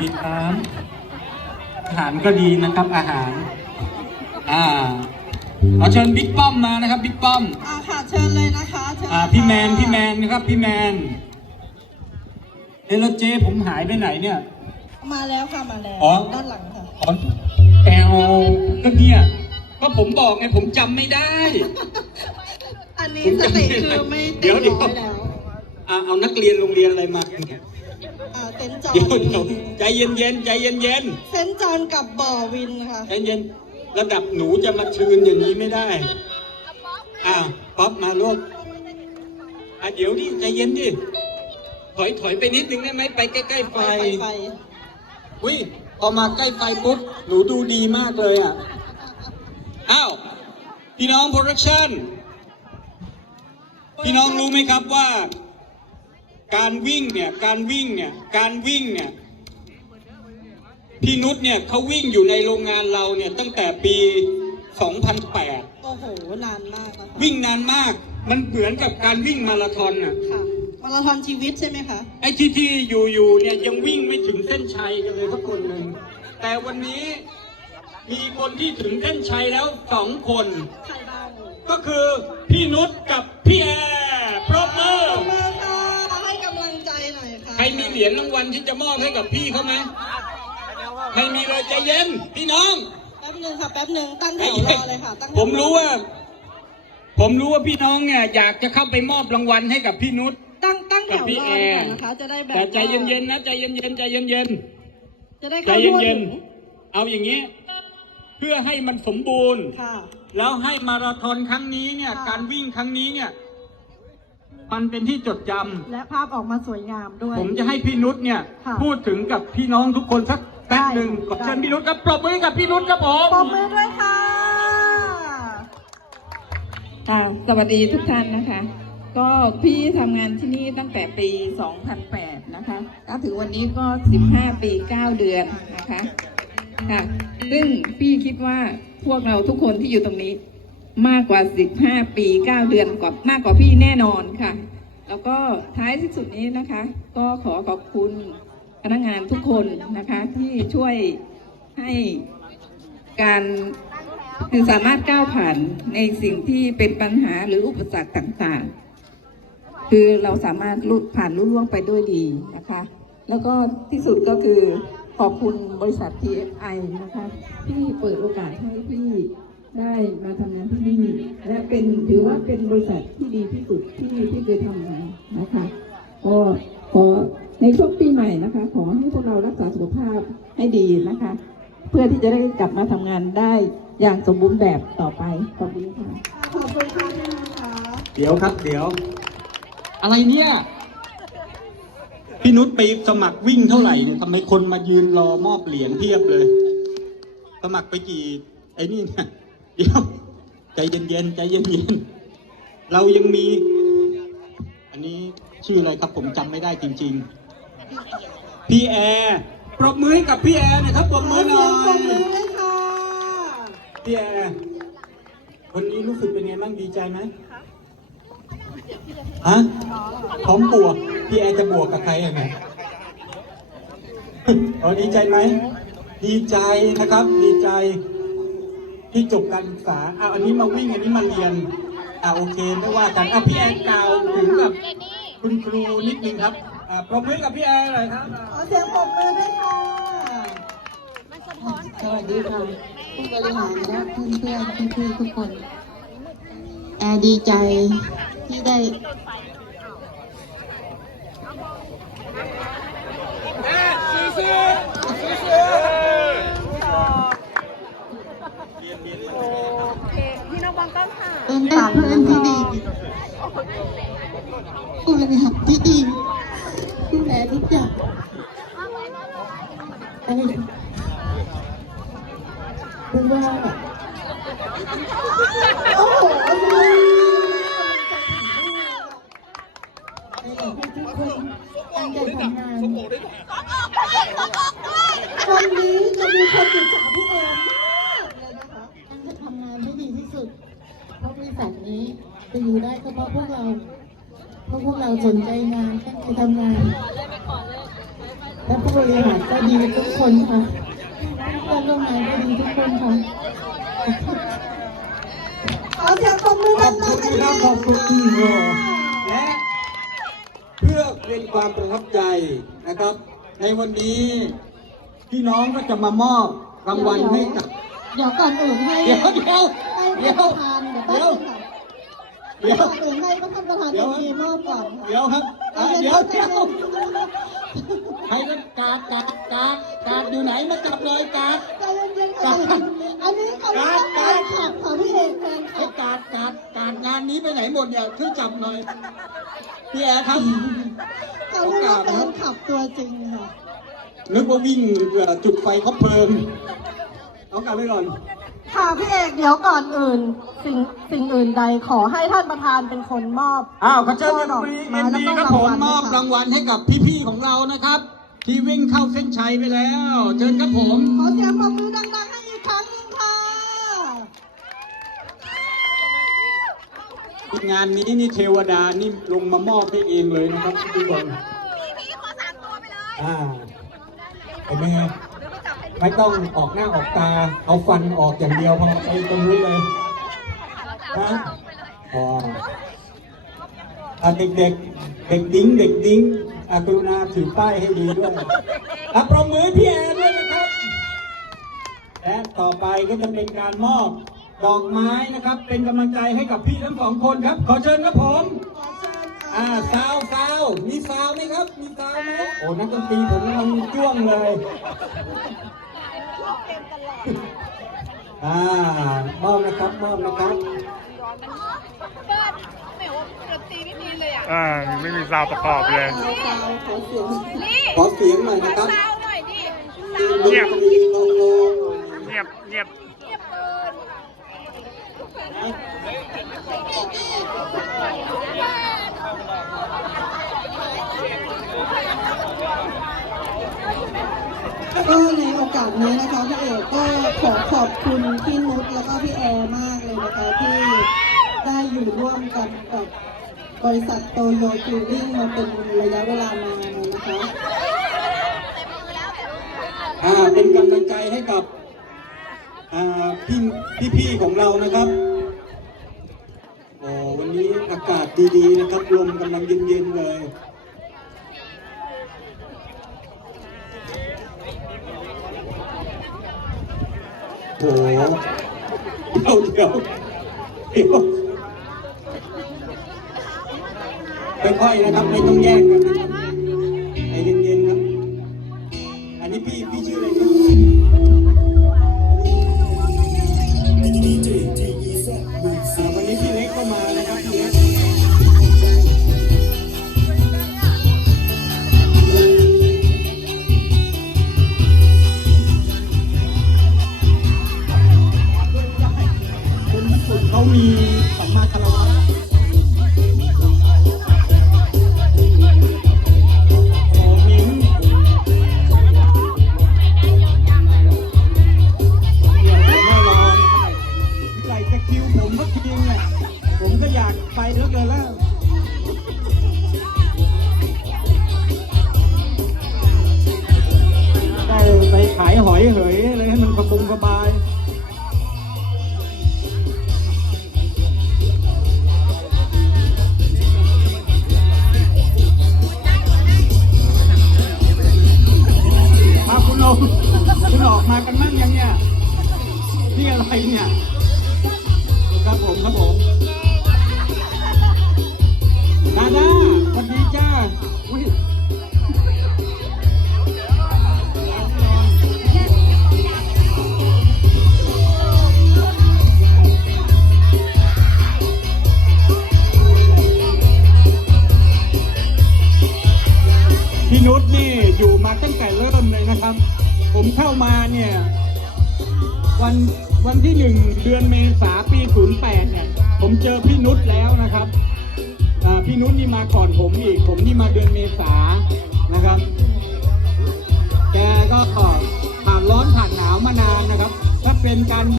ดีครับอาหารก็ดีนะครับอาหาร อ่าขอเชิญบิ๊กป้อมมานะครับบิ๊กป้อมอ่าค่ะเชิญเลยนะคะเชิญอ่าพี่แมนพี่แมนนะครับพี่แมนเอะแล้วเจ๊ผมหายไปไหนเนี่ย มาแล้วค่ะมาแล้วอ๋อ ด้านหลังค่ะอ๋อแอลก็เนี่ยก็ผมบอกไงผมจำไม่ได้ อันนี้สติคือไม่เดี๋เต็ยวมเดี๋ยวร้อยแล้ว อ่าเอานักเรียนโรงเรียนอะไรมาเนี่ย อ่าเต็นท์จอเดี๋ยวเดี๋ยวใจเย็นเย็นๆใจเย็นเย็นเต็นท์จอนกับบ่อวินค่ะ ๆใจเย็นระดับหนูจะมาชืนอย่างนี้ไม่ได้อ่าป๊อปมาลูกอะเดี๋ยวดิใจเย็นดิถอยถอยไปนิดนึงได้ไหมไปใกล้ๆไฟไฟไฟอุ้ยพอมาใกล้ไฟปุ๊บ หนูดูดีมากเลยอะ อ้าว พี่น้องโปรดักชั่น พี่น้องรู้ไหมครับว่า การวิ่งเนี่ยการวิ่งเนี่ยการวิ่งเนี่ยพี่นุชเนี่ยเขาวิ่งอยู่ในโรงงานเราเนี่ยตั้งแต่ปี 2008 โอ้โห นานมากนะคะวิ่งนานมากมันเหมือนกับการวิ่งมาราธอนอะค่ะมาราธอนชีวิตใช่ไหมคะ ไอ้ที่ที่อยู่อยู่เนี่ยยังวิ่งไม่ถึงเส้นชัยกันเลยสักคนหนึ่งแต่วันนี้มีคนที่ถึงเส้นชัยแล้วสองคน ใครบ้าง ก็คือพี่นุชกับพี่แอร์ รมีเหรียญรางวัลที่จะมอบให้กับพี่เขาไหมไม่มีเลยใจเย็น พี่น้องแป๊บหนึ่งค่ะแป๊บหนึ่งตั้งแถวรอเลยค่ะตั้งแถวผมรู้ว่า ผมรู้ว่าพี่น้องเนี่ยอยากจะเข้าไปมอบรางวัลให้กับพี่นุชตั้งตั้งแถกับวพี่รอแอดีกร์ว่านะคะจะได้แบบแต่ใจเย็นๆนะใจเย็นๆใจเย็นๆจะได้ใจเข้าทั่วเย็ถึนงๆเอาอย่างนี้ เพื่อให้มันสมบูรณ์ค่ะแล้วให้มาราธอนครั้งนี้เนี่ยค่ะการวิ่งครั้งนี้เนี่ย มันเป็นที่จดจำและภาพออกมาสวยงามด้วย ผมจะให้พี่นุชเนี่ย ค่ะพูดถึงกับพี่น้องทุกคนสักแป๊บได้หนึ่งขอเชิญได้พี่นุชครับปรบมือให้กับพี่นุชครับผม ปรบมือด้วยค่ะ ค่ะสวัสดีทุกท่านนะคะ ก็พี่ทำงานที่นี่ตั้งแต่ปี 2008 นะคะก็ถึงวันนี้ก็ 15 ปี 9 เดือนนะคะค่ะซึ่งพี่คิดว่าพวกเราทุกคนที่อยู่ตรงนี้ มากกว่า 15 ปี 9 เดือนกว่ามากกว่าพี่แน่นอนค่ะ แล้วก็ท้ายที่สุดนี้นะคะ ก็ขอขอบคุณพนักงานทุกคนนะคะที่ช่วยให้การคือสามารถก้าวผ่านในสิ่งที่เป็นปัญหาหรืออุปสรรคต่างๆ คือเราสามารถลุผ่านรุ่ล่วงไปด้วยดีนะคะ แล้วก็ที่สุดก็คือขอบคุณบริษัท TFI นะคะ ที่เปิดโอกาสให้พี่ ได้มาทำงานที่นี่และเป็นถือว่าเป็นบริษัทที่ดีที่สุดที่ที่เคยทำมานะคะก็ขอในช่วงปีใหม่นะคะ ขอให้พวกเรารักษาสุขภาพให้ดีนะคะ เพื่อที่จะได้กลับมาทำงานได้อย่างสมบูรณ์แบบต่อไปขอบคุณค่ะขอบคุณค่ะพี่นะคะเดี๋ยวครับ เดี๋ยว อะไรเนี่ยพี่นุชไปสมัครวิ่งเท่าไหร่เนี่ยทำไมคนมายืนรอมอบเหรียญเพียบเลย สมัครไปกี่ไอ้นี่เนี่ย เดี๋ยวใจเย็นๆใจเย็นๆเรายังมี อันนี้ชื่ออะไรครับผมจำไม่ได้จริง ๆ พี่แอร์ปรบมือให้กับพี่แอร์หนะครับปรบมือหน่อปรบยมือเลยค่ะพี่แอร์วันนี้รู้สึกเป็นไงบ้างดีใจไหมฮะพร้อมบวกพี่แอร์จะบวกกับใครยังไงอ๋อดีใจไหม ดีใจนะครับ ดีใจ ที่จบการศึกษาอะอันนี้มาวิ่งอันนี้มาเรียนอะโอเคไม่ว่ากันอะพี่แอร์กล่าวถึงกับคุณครูนิดนึงครับอะปรบมือกับพี่แอร์หน่อยครับขอเสียงปรบมือด้วยค่ะ สวัสดีค่ะผู้บริหารและเพื่อนเพื่อนๆพี่ๆทุกคนแอร์ดีใจที่ได้ เป็นเพื่อนที่ดีผู้บริหารที่ดีดูแลทุกอย่างอะไรเพราะว่า โอ้โห ในหลายที่ทุกคนตั้งใจทำงาน วันนี้จะมีคนอิจฉาพี่แอนมากเลยนะคะ ตั้งใจทำงานให้ดีที่สุด เพราะบริษัทนี้จะอยู่ได้ก็เพราะพวกเรา เพราะพวกเราสนใจงานตั้งใจทำงานพและผู้บริหารก็ดีทุกคนค่ะเพื่อนร่วมงานก็ดีทุกคนค่ะขอเสียงปรบมือขดัอบงคุณๆให้นะครับขอบคุณและเพื่อเป็นความประทับใจนะครับ ในวันนี้พี่น้องก็จะมามอบรางวัลให้กับ เดี๋ยวก่อนอื่นให้เดี๋ยวเดี๋ยวให้เดี๋ยวประธานเดี๋ยวเดี๋ยวแป๊บนึงค่ะ เดี๋ยวก่อนอื่นให้ท่านประธานเอ็มดีมอบก่อนค่ะเดี๋ยวครับอะเดี๋ยวเดี๋ยวให้กันกาดกาดกาดกาดอยู่ไหนมาจับเลยกาดใจเย็นๆค่ะอันนี้เขาเรียกแฟนคลับค่ะพี่เอกแฟนคลัให้บกาดกาดกาดงานนี้ไปไหนหมดเนี่ยช่วยจับหน่อยพี่แอร์ครับ เขาเรียกว่าแฟนคลับตัวจริงค่ะ นึกว่าวิ่งเอ่อจุดไฟคบเพลิงเอากลับไปก่อน ค่ะพี่เอกเดี๋ยวก่อนอื่น สิ่งสิ่งอื่นใดขอให้ท่านประธานเป็นคนมอบอ้าวขอเชิญช่อเอ็ดอกมไม้ดีแล้วก็ครับผมรางวัลมอบด้วยค่ะรางวัลให้กับพี่ๆของเรานะครับ ที่วิ่งเข้าเส้นชัยไปแล้ว เชิญครับผม ขอเสียงปรบมือดังๆให้อีกครั้งหนึงค่ะงานนี้นี่เทวดานี่ลงมามอบให้เองเลยนะครับทุกคนพี่ขอสามตัวไปเลยอ่าเห็นไหมฮะ ไม่ต้องออกหน้าออกตา เอาฟันออกอย่างเดียวพอไปตรงนู้นเลยนะอ๋ออะเด็กๆเด็กดิ้งเด็กดิ้งอากรุณาถือป้ายให้ดีด้วยอะปรบมือพี่แอนด้วยนะครับ และต่อไปก็จะเป็นการมอบดอกไม้นะครับ เป็นกำลังใจให้กับพี่ทั้งสองคนครับ ขอเชิญครับผมอ่าซาวซาวมีซาวไหมครับ มีซาวไหมโอ้นักดนตรีผมมันจ้วงเลย อ่ามอบนะครับมอบนะครับเปิดแหมว่าดนตรีไม่มีเลยอะอ่าไม่มีซาวประกอบเลยสาวสาวขอเสียงนี่ขอเสียงหน่อยนะครับซาวหน่อยดิดนตรีโลโลเงียบเงียบเงียบเก็ในโอกาสนี้นะคะพี่เอกก็ขอขอบคุณพี่นุชแล้วก็พี่แอร์มากเลยนะคะที่ได้อยู่ร่วมกันกับบริษัทโตโยจูริ่งมาเป็นระยะเวลานานนะคะอ่าเป็นกำลังใจให้กับอ่าพี่พี่ๆของเรานะครับโอ้วันนี้อากาศดีๆนะครับลมกำลังเย็นๆเลย โหเดี๋ยวเดี๋ยวเดี๋ยวค่อยๆนะครับไม่ต้องแย่งกันนะครับใจเย็นๆครับ อันนี้พี่พี่ชื่ออะไร วผมก็คิวไงผมก็อยากไปเหลือเกินแล้วได้ไปขายหอยเหยเลยให้มันสบงสบาย เข้ามาเนี่ยวันวันที่หนึ่งเดือนเมษาปี 08 เนี่ย ผมเจอพี่นุชแล้วนะครับอ่าพี่นุชนี่มาก่อนผมอีก ผมนี่มาเดือนเมษานะครับ แกก็ผ่านร้อนผ่านหนาวมานานนะครับ ถ้าเป็นการ